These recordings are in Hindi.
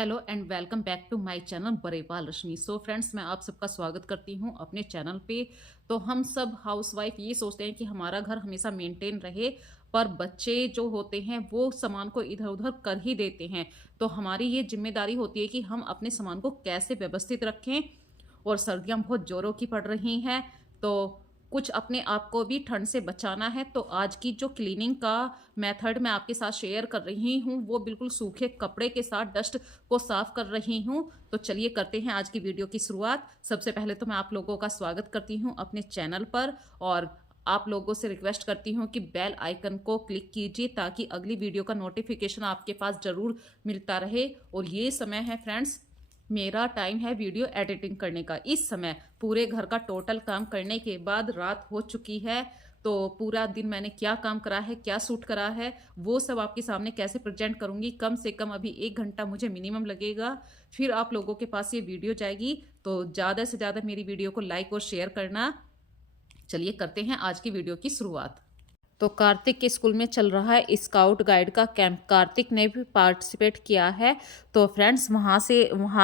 Hello and welcome back to my channel Barepal Rashmi. So friends, मैं आप सबका स्वागत करती हूँ अपने चैनल पे। तो हम सब हाउसवाइफ ये सोचते हैं कि हमारा घर हमेशा मेंटेन रहे, पर बच्चे जो होते हैं वो सामान को इधर उधर कर ही देते हैं। तो हमारी ये जिम्मेदारी होती है कि हम अपने सामान को कैसे व्यवस्थित रखें। और सर्दियाँ बहुत जोरों की पड़ रही हैं, तो कुछ अपने आप को भी ठंड से बचाना है। तो आज की जो क्लीनिंग का मेथड मैं आपके साथ शेयर कर रही हूँ वो बिल्कुल सूखे कपड़े के साथ डस्ट को साफ कर रही हूँ। तो चलिए करते हैं आज की वीडियो की शुरुआत। सबसे पहले तो मैं आप लोगों का स्वागत करती हूँ अपने चैनल पर, और आप लोगों से रिक्वेस्ट करती हूँ कि बेल आइकन को क्लिक कीजिए ताकि अगली वीडियो का नोटिफिकेशन आपके पास जरूर मिलता रहे। और ये समय है फ्रेंड्स, मेरा टाइम है वीडियो एडिटिंग करने का। इस समय पूरे घर का टोटल काम करने के बाद रात हो चुकी है। तो पूरा दिन मैंने क्या काम करा है, क्या शूट करा है, वो सब आपके सामने कैसे प्रेजेंट करूंगी। कम से कम अभी 1 घंटा मुझे मिनिमम लगेगा, फिर आप लोगों के पास ये वीडियो जाएगी। तो ज़्यादा से ज़्यादा मेरी वीडियो को लाइक और शेयर करना। चलिए करते हैं आज की वीडियो की शुरुआत। तो कार्तिक के स्कूल में चल रहा है स्काउट गाइड का कैंप। कार्तिक ने भी पार्टिसिपेट किया है। तो फ्रेंड्स, वहाँ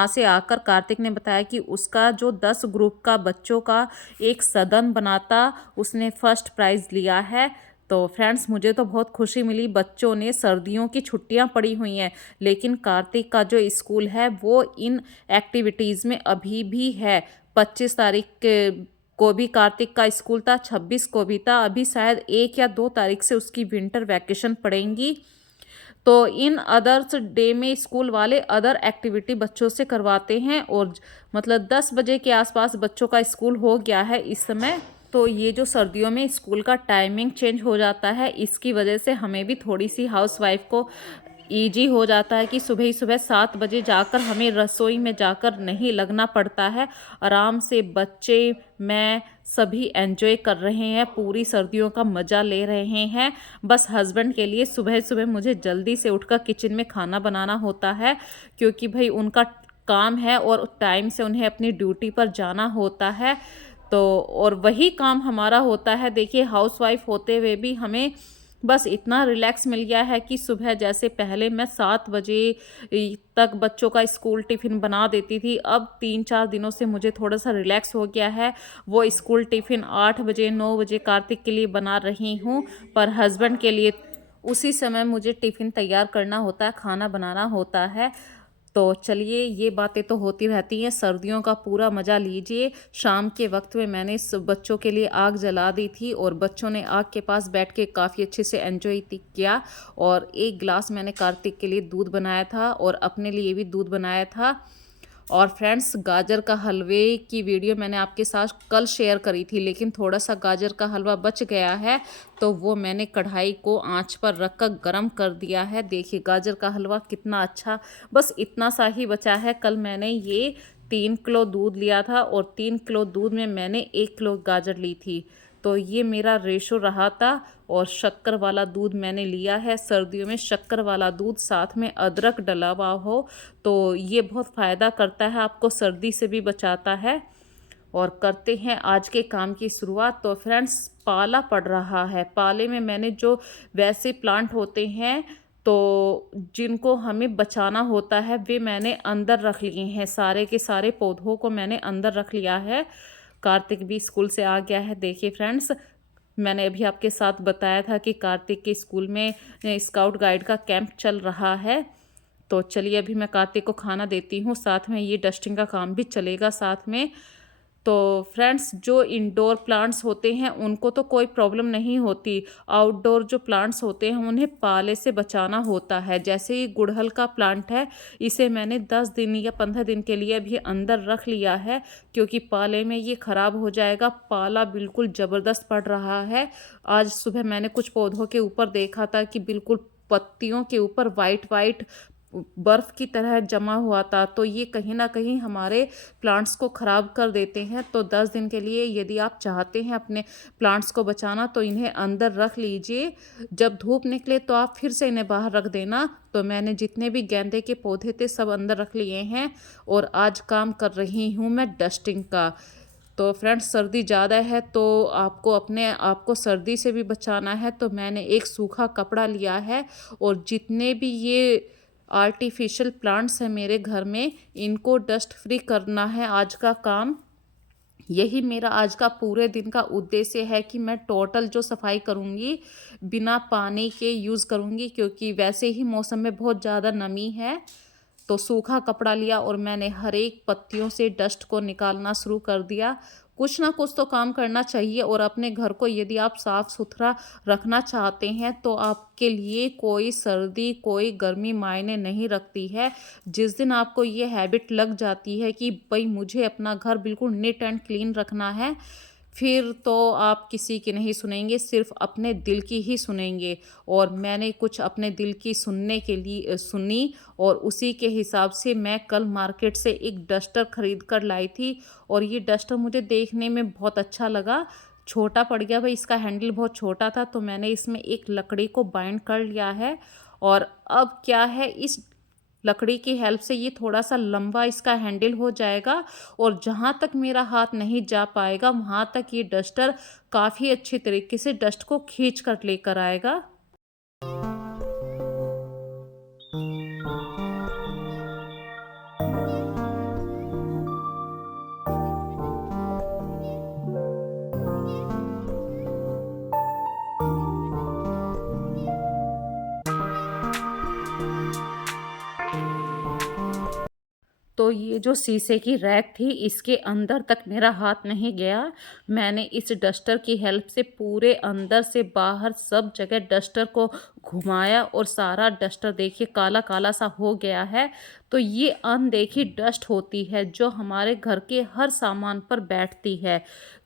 से आकर कार्तिक ने बताया कि उसका जो 10 ग्रुप का बच्चों का एक सदन बनाता, उसने फर्स्ट प्राइज़ लिया है। तो फ्रेंड्स, मुझे तो बहुत खुशी मिली। बच्चों ने, सर्दियों की छुट्टियां पड़ी हुई हैं, लेकिन कार्तिक का जो स्कूल है वो इन एक्टिविटीज़ में अभी भी है। 25 तारीख को भी कार्तिक का स्कूल था, 26 को भी था। अभी शायद 1 या 2 तारीख से उसकी विंटर वैकेशन पड़ेंगी। तो इन अदर्स डे में स्कूल वाले अदर एक्टिविटी बच्चों से करवाते हैं। और मतलब 10 बजे के आसपास बच्चों का स्कूल हो गया है इस समय। तो ये जो सर्दियों में स्कूल का टाइमिंग चेंज हो जाता है, इसकी वजह से हमें भी थोड़ी सी हाउसवाइफ को ईजी हो जाता है कि सुबह ही सुबह 7 बजे जाकर हमें रसोई में जाकर नहीं लगना पड़ता है। आराम से बच्चे, मैं सभी एंजॉय कर रहे हैं, पूरी सर्दियों का मज़ा ले रहे हैं। बस हस्बैंड के लिए सुबह सुबह मुझे जल्दी से उठकर किचन में खाना बनाना होता है, क्योंकि भाई उनका काम है और टाइम से उन्हें अपनी ड्यूटी पर जाना होता है। तो और वही काम हमारा होता है। देखिए, हाउसवाइफ होते हुए भी हमें बस इतना रिलैक्स मिल गया है कि सुबह जैसे पहले मैं 7 बजे तक बच्चों का स्कूल टिफ़िन बना देती थी, अब 3-4 दिनों से मुझे थोड़ा सा रिलैक्स हो गया है। वो स्कूल टिफ़िन 8 बजे 9 बजे कार्तिक के लिए बना रही हूँ, पर हस्बैंड के लिए उसी समय मुझे टिफ़िन तैयार करना होता है, खाना बनाना होता है। तो चलिए, ये बातें तो होती रहती हैं, सर्दियों का पूरा मज़ा लीजिए। शाम के वक्त में मैंने बच्चों के लिए आग जला दी थी और बच्चों ने आग के पास बैठ के काफ़ी अच्छे से एंजॉय किया। और 1 गिलास मैंने कार्तिक के लिए दूध बनाया था और अपने लिए भी दूध बनाया था। और फ्रेंड्स, गाजर का हलवे की वीडियो मैंने आपके साथ कल शेयर करी थी, लेकिन थोड़ा सा गाजर का हलवा बच गया है, तो वो मैंने कढ़ाई को आंच पर रखकर गरम कर दिया है। देखिए गाजर का हलवा कितना अच्छा, बस इतना सा ही बचा है। कल मैंने ये 3 किलो दूध लिया था और 3 किलो दूध में मैंने 1 किलो गाजर ली थी। तो ये मेरा रेशो रहा था। और शक्कर वाला दूध मैंने लिया है। सर्दियों में शक्कर वाला दूध साथ में अदरक डला हुआ हो तो ये बहुत फ़ायदा करता है, आपको सर्दी से भी बचाता है। और करते हैं आज के काम की शुरुआत। तो फ्रेंड्स, पाला पड़ रहा है। पाले में मैंने जो वैसे प्लांट होते हैं तो जिनको हमें बचाना होता है, वे मैंने अंदर रख लिए हैं। सारे के सारे पौधों को मैंने अंदर रख लिया है। कार्तिक भी स्कूल से आ गया है। देखिए फ्रेंड्स, मैंने अभी आपके साथ बताया था कि कार्तिक के स्कूल में स्काउट गाइड का कैंप चल रहा है। तो चलिए अभी मैं कार्तिक को खाना देती हूँ, साथ में ये डस्टिंग का काम भी चलेगा साथ में। तो फ्रेंड्स, जो इंडोर प्लांट्स होते हैं उनको तो कोई प्रॉब्लम नहीं होती। आउटडोर जो प्लांट्स होते हैं उन्हें पाले से बचाना होता है। जैसे ही गुड़हल का प्लांट है, इसे मैंने 10 दिन या 15 दिन के लिए अभी अंदर रख लिया है, क्योंकि पाले में ये ख़राब हो जाएगा। पाला बिल्कुल ज़बरदस्त पड़ रहा है। आज सुबह मैंने कुछ पौधों के ऊपर देखा था कि बिल्कुल पत्तियों के ऊपर वाइट वाइट बर्फ़ की तरह जमा हुआ था। तो ये कहीं ना कहीं हमारे प्लांट्स को ख़राब कर देते हैं। तो 10 दिन के लिए यदि आप चाहते हैं अपने प्लांट्स को बचाना तो इन्हें अंदर रख लीजिए। जब धूप निकले तो आप फिर से इन्हें बाहर रख देना। तो मैंने जितने भी गेंदे के पौधे थे सब अंदर रख लिए हैं। और आज काम कर रही हूँ मैं डस्टिंग का। तो फ्रेंड्स, सर्दी ज़्यादा है तो आपको अपने आप को सर्दी से भी बचाना है। तो मैंने एक सूखा कपड़ा लिया है और जितने भी ये आर्टिफिशियल प्लांट्स हैं मेरे घर में, इनको डस्ट फ्री करना है आज का काम। यही मेरा आज का पूरे दिन का उद्देश्य है कि मैं टोटल जो सफाई करूँगी बिना पानी के यूज़ करूँगी, क्योंकि वैसे ही मौसम में बहुत ज़्यादा नमी है। तो सूखा कपड़ा लिया और मैंने हर एक पत्तियों से डस्ट को निकालना शुरू कर दिया। कुछ ना कुछ तो काम करना चाहिए, और अपने घर को यदि आप साफ़ सुथरा रखना चाहते हैं तो आपके लिए कोई सर्दी कोई गर्मी मायने नहीं रखती है। जिस दिन आपको ये हैबिट लग जाती है कि भाई मुझे अपना घर बिल्कुल नीट एंड क्लीन रखना है, फिर तो आप किसी की नहीं सुनेंगे, सिर्फ अपने दिल की ही सुनेंगे। और मैंने कुछ अपने दिल की सुनने के लिए सुनी, और उसी के हिसाब से मैं कल मार्केट से एक डस्टर खरीद कर लाई थी। और ये डस्टर मुझे देखने में बहुत अच्छा लगा, छोटा पड़ गया भाई, इसका हैंडल बहुत छोटा था, तो मैंने इसमें एक लकड़ी को बाइंड कर लिया है। और अब क्या है, इस लकड़ी की हेल्प से ये थोड़ा सा लंबा इसका हैंडल हो जाएगा, और जहाँ तक मेरा हाथ नहीं जा पाएगा वहाँ तक ये डस्टर काफ़ी अच्छे तरीके से डस्ट को खींच कर लेकर आएगा। तो ये जो शीशे की रैक थी इसके अंदर तक मेरा हाथ नहीं गया। मैंने इस डस्टर की हेल्प से पूरे अंदर से बाहर सब जगह डस्टर को घुमाया, और सारा डस्टर देखिए काला काला सा हो गया है। तो ये अनदेखी डस्ट होती है जो हमारे घर के हर सामान पर बैठती है।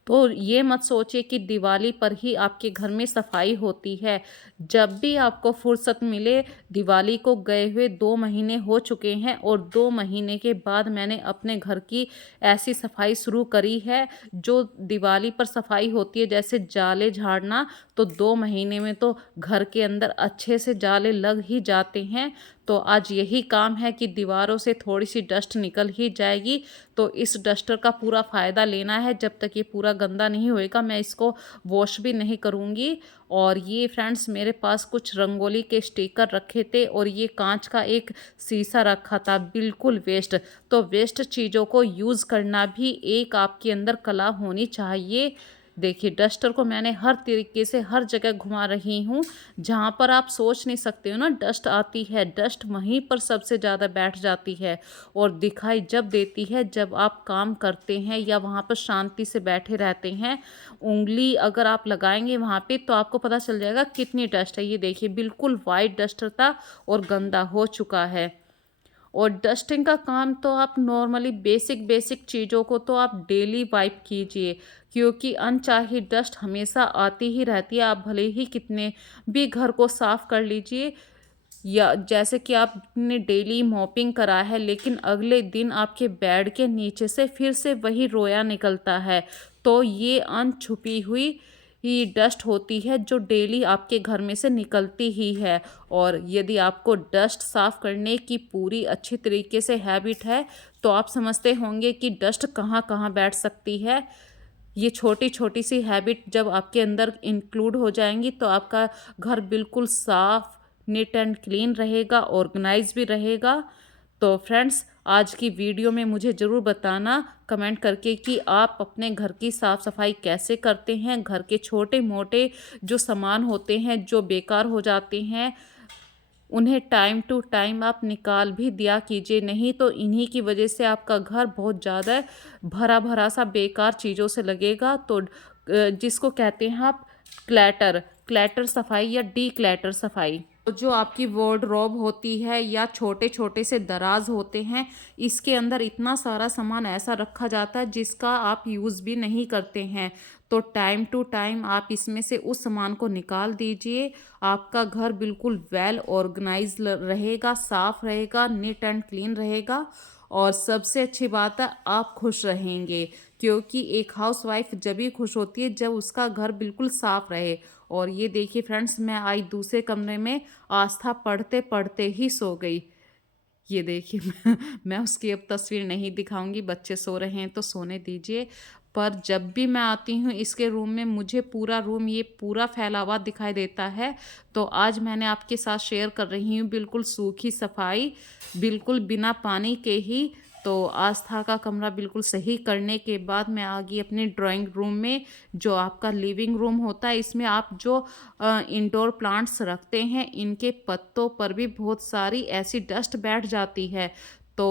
तो ये मत सोचिए कि दिवाली पर ही आपके घर में सफाई होती है। जब भी आपको फुर्सत मिले, दिवाली को गए हुए 2 महीने हो चुके हैं, और 2 महीने के बाद मैंने अपने घर की ऐसी सफाई शुरू करी है। जो दिवाली पर सफाई होती है जैसे जाले झाड़ना, तो 2 महीने में तो घर के अंदर अच्छे से जाले लग ही जाते हैं। तो आज यही काम है कि दीवारों से थोड़ी सी डस्ट निकल ही जाएगी। तो इस डस्टर का पूरा फ़ायदा लेना है, जब तक ये पूरा गंदा नहीं होएगा मैं इसको वॉश भी नहीं करूँगी। और ये फ्रेंड्स मेरे पास कुछ रंगोली के स्टिकर रखे थे, और ये कांच का एक शीशा रखा था, बिल्कुल वेस्ट। तो वेस्ट चीज़ों को यूज़ करना भी एक आपके अंदर कला होनी चाहिए। देखिए डस्टर को मैंने हर तरीके से हर जगह घुमा रही हूँ, जहाँ पर आप सोच नहीं सकते हो ना डस्ट आती है, डस्ट वहीं पर सबसे ज़्यादा बैठ जाती है। और दिखाई जब देती है जब आप काम करते हैं या वहाँ पर शांति से बैठे रहते हैं। उंगली अगर आप लगाएंगे वहाँ पे तो आपको पता चल जाएगा कितनी डस्ट है। ये देखिए बिल्कुल वाइट डस्टर था और गंदा हो चुका है। और डस्टिंग का काम तो आप नॉर्मली बेसिक बेसिक चीज़ों को तो आप डेली वाइप कीजिए, क्योंकि अनचाही डस्ट हमेशा आती ही रहती है। आप भले ही कितने भी घर को साफ़ कर लीजिए, या जैसे कि आपने डेली मॉपिंग करा है, लेकिन अगले दिन आपके बेड के नीचे से फिर से वही रोया निकलता है। तो ये अनछुपी हुई ये डस्ट होती है जो डेली आपके घर में से निकलती ही है। और यदि आपको डस्ट साफ़ करने की पूरी अच्छी तरीके से हैबिट है, तो आप समझते होंगे कि डस्ट कहाँ कहाँ बैठ सकती है। ये छोटी छोटी सी हैबिट जब आपके अंदर इंक्लूड हो जाएंगी तो आपका घर बिल्कुल साफ़ नीट एंड क्लीन रहेगा, ऑर्गेनाइज भी रहेगा। तो फ्रेंड्स आज की वीडियो में मुझे ज़रूर बताना कमेंट करके कि आप अपने घर की साफ़ सफाई कैसे करते हैं। घर के छोटे मोटे जो सामान होते हैं जो बेकार हो जाते हैं, उन्हें टाइम टू टाइम आप निकाल भी दिया कीजिए, नहीं तो इन्हीं की वजह से आपका घर बहुत ज़्यादा भरा भरा सा बेकार चीज़ों से लगेगा। तो जिसको कहते हैं आप क्लैटर क्लैटर सफाई या डी क्लैटर सफाई। तो जो आपकी वार्डरोब होती है या छोटे छोटे से दराज होते हैं, इसके अंदर इतना सारा सामान ऐसा रखा जाता है जिसका आप यूज़ भी नहीं करते हैं। तो टाइम टू टाइम आप इसमें से उस सामान को निकाल दीजिए। आपका घर बिल्कुल वेल ऑर्गेनाइज रहेगा, साफ रहेगा, नीट एंड क्लीन रहेगा। और सबसे अच्छी बात है आप खुश रहेंगे, क्योंकि एक हाउस वाइफ जब भी खुश होती है जब उसका घर बिल्कुल साफ रहे। और ये देखिए फ्रेंड्स मैं आई दूसरे कमरे में, आस्था पढ़ते पढ़ते ही सो गई। ये देखिए मैं उसकी अब तस्वीर नहीं दिखाऊंगी, बच्चे सो रहे हैं तो सोने दीजिए। पर जब भी मैं आती हूँ इसके रूम में मुझे पूरा रूम ये पूरा फैला हुआ दिखाई देता है। तो आज मैंने आपके साथ शेयर कर रही हूँ बिल्कुल सूखी सफाई, बिल्कुल बिना पानी के ही। तो आस्था का कमरा बिल्कुल सही करने के बाद मैं आ गई अपने ड्राइंग रूम में, जो आपका लिविंग रूम होता है। इसमें आप जो इंडोर प्लांट्स रखते हैं इनके पत्तों पर भी बहुत सारी ऐसी डस्ट बैठ जाती है। तो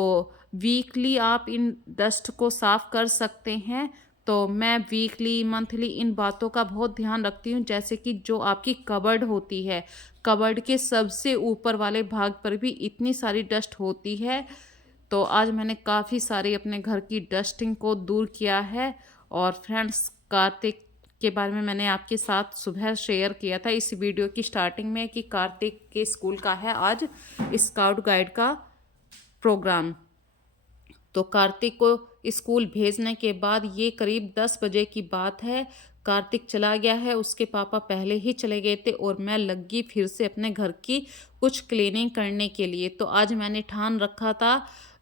वीकली आप इन डस्ट को साफ कर सकते हैं। तो मैं वीकली मंथली इन बातों का बहुत ध्यान रखती हूँ। जैसे कि जो आपकी कबर्ड होती है, कबर्ड के सबसे ऊपर वाले भाग पर भी इतनी सारी डस्ट होती है। तो आज मैंने काफ़ी सारी अपने घर की डस्टिंग को दूर किया है। और फ्रेंड्स, कार्तिक के बारे में मैंने आपके साथ सुबह शेयर किया था इस वीडियो की स्टार्टिंग में कि कार्तिक के स्कूल का है आज स्काउट गाइड का प्रोग्राम। तो कार्तिक को स्कूल भेजने के बाद ये करीब 10 बजे की बात है। कार्तिक चला गया है, उसके पापा पहले ही चले गए थे और मैं लगी फिर से अपने घर की कुछ क्लीनिंग करने के लिए। तो आज मैंने ठान रखा था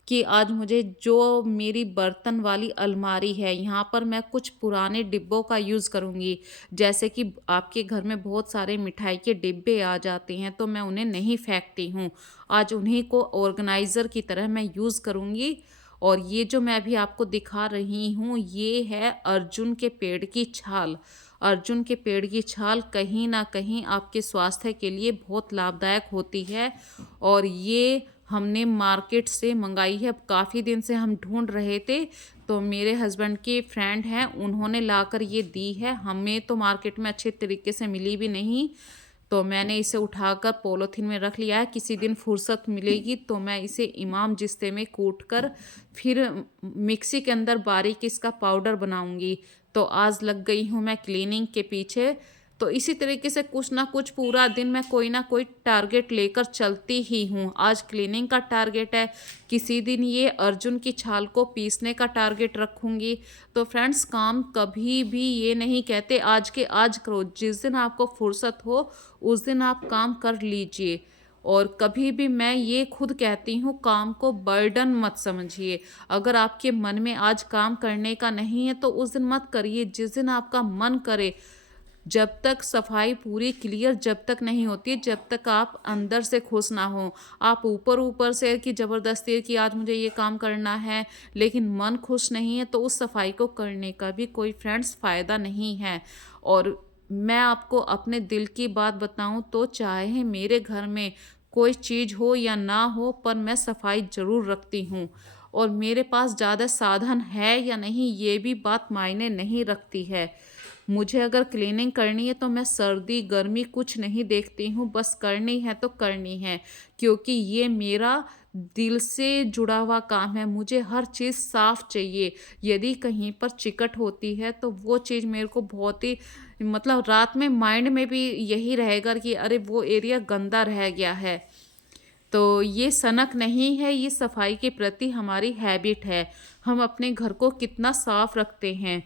कि आज मुझे जो मेरी बर्तन वाली अलमारी है यहाँ पर मैं कुछ पुराने डिब्बों का यूज़ करूँगी। जैसे कि आपके घर में बहुत सारे मिठाई के डिब्बे आ जाते हैं तो मैं उन्हें नहीं फेंकती हूँ, आज उन्हीं को ऑर्गेनाइज़र की तरह मैं यूज़ करूँगी। और ये जो मैं अभी आपको दिखा रही हूँ ये है अर्जुन के पेड़ की छाल। अर्जुन के पेड़ की छाल कहीं ना कहीं आपके स्वास्थ्य के लिए बहुत लाभदायक होती है। और ये हमने मार्केट से मंगाई है, अब काफ़ी दिन से हम ढूंढ रहे थे। तो मेरे हस्बैंड के फ्रेंड हैं, उन्होंने लाकर ये दी है, हमें तो मार्केट में अच्छे तरीके से मिली भी नहीं। तो मैंने इसे उठाकर पॉलीथीन में रख लिया है, किसी दिन फुर्सत मिलेगी तो मैं इसे इमाम जिस्ते में कूट कर फिर मिक्सी के अंदर बारीक इसका पाउडर बनाऊंगी। तो आज लग गई हूँ मैं क्लीनिंग के पीछे। तो इसी तरीके से कुछ ना कुछ पूरा दिन मैं कोई ना कोई टारगेट लेकर चलती ही हूँ। आज क्लीनिंग का टारगेट है, किसी दिन ये अर्जुन की छाल को पीसने का टारगेट रखूँगी। तो फ्रेंड्स, काम कभी भी ये नहीं कहते आज के आज करो, जिस दिन आपको फुर्सत हो उस दिन आप काम कर लीजिए। और कभी भी मैं ये खुद कहती हूँ, काम को बर्डन मत समझिए। अगर आपके मन में आज काम करने का नहीं है तो उस दिन मत करिए, जिस दिन आपका मन करे। जब तक सफाई पूरी क्लियर जब तक नहीं होती, जब तक आप अंदर से खुश ना हो, आप ऊपर ऊपर से कि ज़बरदस्ती कि आज मुझे ये काम करना है लेकिन मन खुश नहीं है, तो उस सफाई को करने का भी कोई फ्रेंड्स फ़ायदा नहीं है। और मैं आपको अपने दिल की बात बताऊं तो चाहे मेरे घर में कोई चीज़ हो या ना हो, पर मैं सफाई ज़रूर रखती हूँ। और मेरे पास ज़्यादा साधन है या नहीं ये भी बात मायने नहीं रखती है। मुझे अगर क्लीनिंग करनी है तो मैं सर्दी गर्मी कुछ नहीं देखती हूँ, बस करनी है तो करनी है। क्योंकि ये मेरा दिल से जुड़ा हुआ काम है, मुझे हर चीज़ साफ़ चाहिए। यदि कहीं पर चिकट होती है तो वो चीज़ मेरे को बहुत ही मतलब रात में माइंड में भी यही रहेगा कि अरे वो एरिया गंदा रह गया है। तो ये सनक नहीं है, ये सफाई के प्रति हमारी हैबिट है, हम अपने घर को कितना साफ रखते हैं।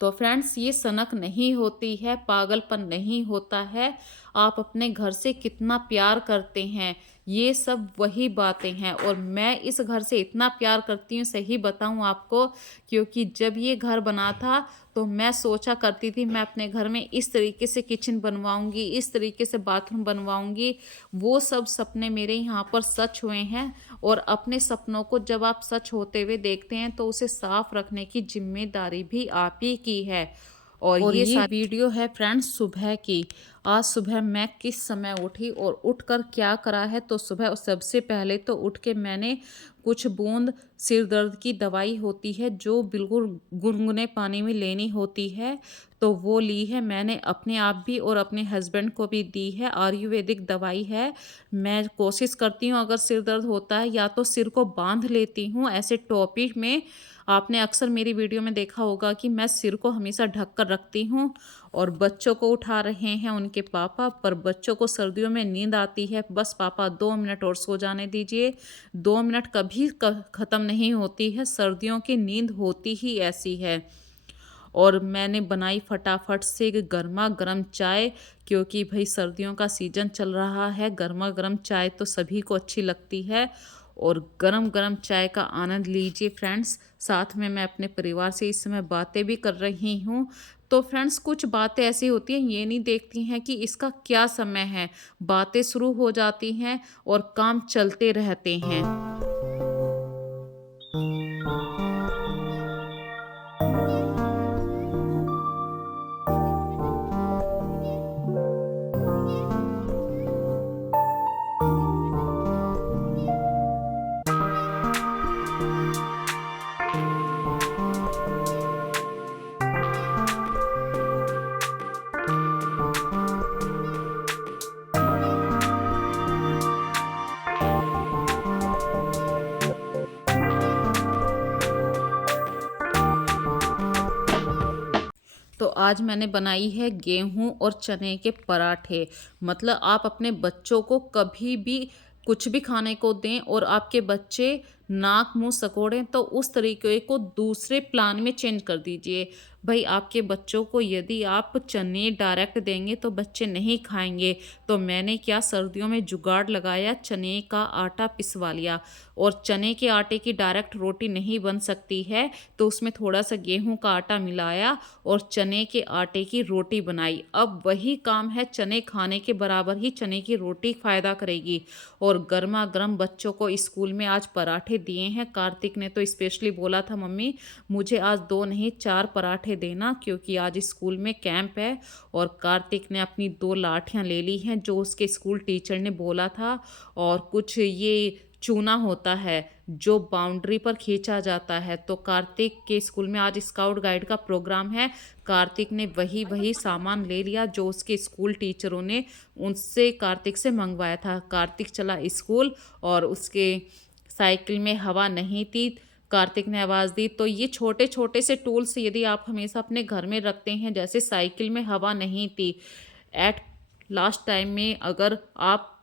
तो फ्रेंड्स, ये सनक नहीं होती है, पागलपन नहीं होता है, आप अपने घर से कितना प्यार करते हैं, ये सब वही बातें हैं। और मैं इस घर से इतना प्यार करती हूँ, सही बताऊँ आपको, क्योंकि जब ये घर बना था तो मैं सोचा करती थी मैं अपने घर में इस तरीके से किचन बनवाऊंगी, इस तरीके से बाथरूम बनवाऊंगी। वो सब सपने मेरे यहाँ पर सच हुए हैं। और अपने सपनों को जब आप सच होते हुए देखते हैं तो उसे साफ रखने की जिम्मेदारी भी आप ही की है। और ये वीडियो है फ्रेंड्स सुबह की। आज सुबह मैं किस समय उठी और उठकर क्या करा है, तो सुबह सबसे पहले तो उठ के मैंने कुछ बूंद सिर दर्द की दवाई होती है जो बिल्कुल गुनगुने पानी में लेनी होती है, तो वो ली है मैंने, अपने आप भी और अपने हस्बैंड को भी दी है। आयुर्वेदिक दवाई है। मैं कोशिश करती हूँ अगर सिर दर्द होता है या तो सिर को बांध लेती हूँ ऐसे टोपी में। आपने अक्सर मेरी वीडियो में देखा होगा कि मैं सिर को हमेशा ढक कर रखती हूँ। और बच्चों को उठा रहे हैं उनके पापा, पर बच्चों को सर्दियों में नींद आती है, बस पापा 2 मिनट और सो जाने दीजिए। 2 मिनट कभी ख़त्म नहीं होती है, सर्दियों की नींद होती ही ऐसी है। और मैंने बनाई फटाफट से गर्मा गर्म चाय, क्योंकि भाई सर्दियों का सीज़न चल रहा है, गर्मा गर्म चाय तो सभी को अच्छी लगती है। और गरम गरम चाय का आनंद लीजिए फ्रेंड्स। साथ में मैं अपने परिवार से इस समय बातें भी कर रही हूँ। तो फ्रेंड्स कुछ बातें ऐसी होती हैं, ये नहीं देखती हैं कि इसका क्या समय है, बातें शुरू हो जाती हैं और काम चलते रहते हैं। तो आज मैंने बनाई है गेहूं और चने के पराठे। मतलब आप अपने बच्चों को कभी भी कुछ भी खाने को दें और आपके बच्चे नाक मुंह सकोड़ें तो उस तरीके को दूसरे प्लान में चेंज कर दीजिए। भाई आपके बच्चों को यदि आप चने डायरेक्ट देंगे तो बच्चे नहीं खाएंगे। तो मैंने क्या, सर्दियों में जुगाड़ लगाया, चने का आटा पिसवा लिया। और चने के आटे की डायरेक्ट रोटी नहीं बन सकती है तो उसमें थोड़ा सा गेहूं का आटा मिलाया और चने के आटे की रोटी बनाई। अब वही काम है, चने खाने के बराबर ही चने की रोटी फ़ायदा करेगी। और गर्मा गर्म बच्चों को स्कूल में आज पराठे दिए हैं। कार्तिक ने तो स्पेशली बोला था, मम्मी मुझे आज 2 नहीं 4 पराठे देना, क्योंकि आज स्कूल में कैंप है। और कार्तिक ने अपनी 2 लाठियाँ ले ली हैं जो उसके स्कूल टीचर ने बोला था। और कुछ ये चूना होता है जो बाउंड्री पर खींचा जाता है। तो कार्तिक के स्कूल में आज स्काउट गाइड का प्रोग्राम है। कार्तिक ने वही वही सामान ले लिया जो उसके स्कूल टीचरों ने उनसे कार्तिक से मंगवाया था। कार्तिक चला स्कूल और उसके साइकिल में हवा नहीं थी। कार्तिक ने आवाज़ दी। तो ये छोटे छोटे से टूल्स यदि आप हमेशा अपने घर में रखते हैं, जैसे साइकिल में हवा नहीं थी, एट लास्ट टाइम में अगर आप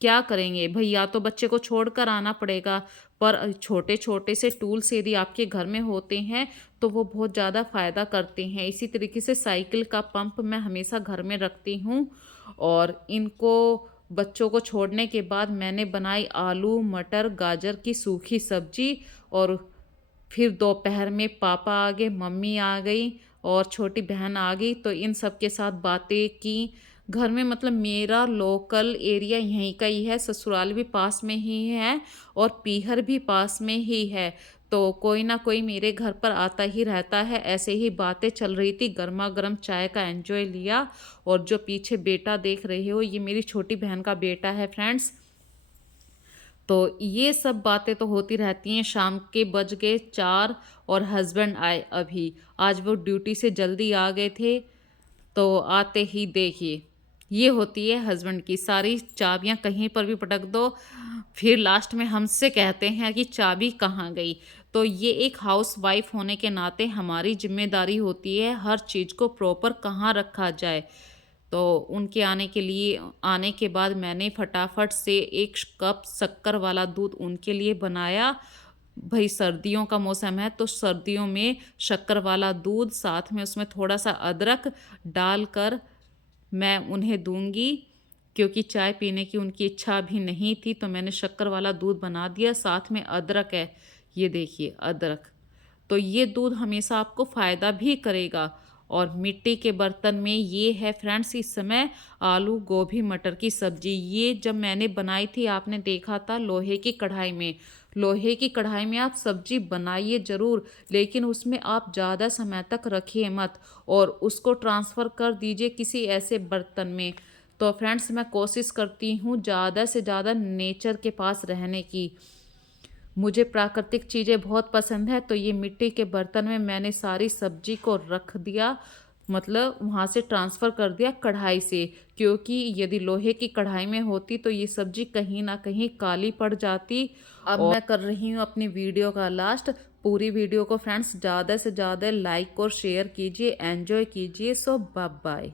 क्या करेंगे भाई, या तो बच्चे को छोड़कर आना पड़ेगा। पर छोटे छोटे से टूल्स यदि आपके घर में होते हैं तो वो बहुत ज़्यादा फ़ायदा करते हैं। इसी तरीके से साइकिल का पंप मैं हमेशा घर में रखती हूँ। और इनको बच्चों को छोड़ने के बाद मैंने बनाई आलू मटर गाजर की सूखी सब्जी। और फिर दोपहर में पापा आ गए, मम्मी आ गई और छोटी बहन आ गई। तो इन सब के साथ बातें की। घर में मतलब मेरा लोकल एरिया यहीं का ही है, ससुराल भी पास में ही है और पीहर भी पास में ही है। तो कोई ना कोई मेरे घर पर आता ही रहता है। ऐसे ही बातें चल रही थी, गर्मा गर्म चाय का एंजॉय लिया। और जो पीछे बेटा देख रहे हो, ये मेरी छोटी बहन का बेटा है फ्रेंड्स। तो ये सब बातें तो होती रहती हैं। शाम के बज गए 4 और हस्बैंड आए अभी। आज वो ड्यूटी से जल्दी आ गए थे। तो आते ही देखिए, ये होती है हस्बैंड की, सारी चाबियां कहीं पर भी पटक दो, फिर लास्ट में हमसे कहते हैं कि चाबी कहाँ गई। तो ये एक हाउस वाइफ होने के नाते हमारी जिम्मेदारी होती है हर चीज़ को प्रॉपर कहाँ रखा जाए। तो उनके आने के बाद मैंने फटाफट से 1 कप शक्कर वाला दूध उनके लिए बनाया। भई सर्दियों का मौसम है तो सर्दियों में शक्कर वाला दूध, साथ में उसमें थोड़ा सा अदरक डालकर मैं उन्हें दूंगी। क्योंकि चाय पीने की उनकी इच्छा भी नहीं थी तो मैंने शक्कर वाला दूध बना दिया। साथ में अदरक है, ये देखिए अदरक। तो ये दूध हमेशा आपको फ़ायदा भी करेगा। और मिट्टी के बर्तन में ये है फ्रेंड्स इस समय आलू गोभी मटर की सब्जी। ये जब मैंने बनाई थी आपने देखा था लोहे की कढ़ाई में। लोहे की कढ़ाई में आप सब्जी बनाइए ज़रूर, लेकिन उसमें आप ज़्यादा समय तक रखिए मत और उसको ट्रांसफ़र कर दीजिए किसी ऐसे बर्तन में। तो फ्रेंड्स मैं कोशिश करती हूँ ज़्यादा से ज़्यादा नेचर के पास रहने की। मुझे प्राकृतिक चीज़ें बहुत पसंद है। तो ये मिट्टी के बर्तन में मैंने सारी सब्जी को रख दिया, मतलब वहाँ से ट्रांसफ़र कर दिया कढ़ाई से। क्योंकि यदि लोहे की कढ़ाई में होती तो ये सब्जी कहीं ना कहीं काली पड़ जाती। अब मैं कर रही हूँ अपनी वीडियो का लास्ट। पूरी वीडियो को फ्रेंड्स ज़्यादा से ज़्यादा लाइक और शेयर कीजिए, एंजॉय कीजिए। सो बाय बाय।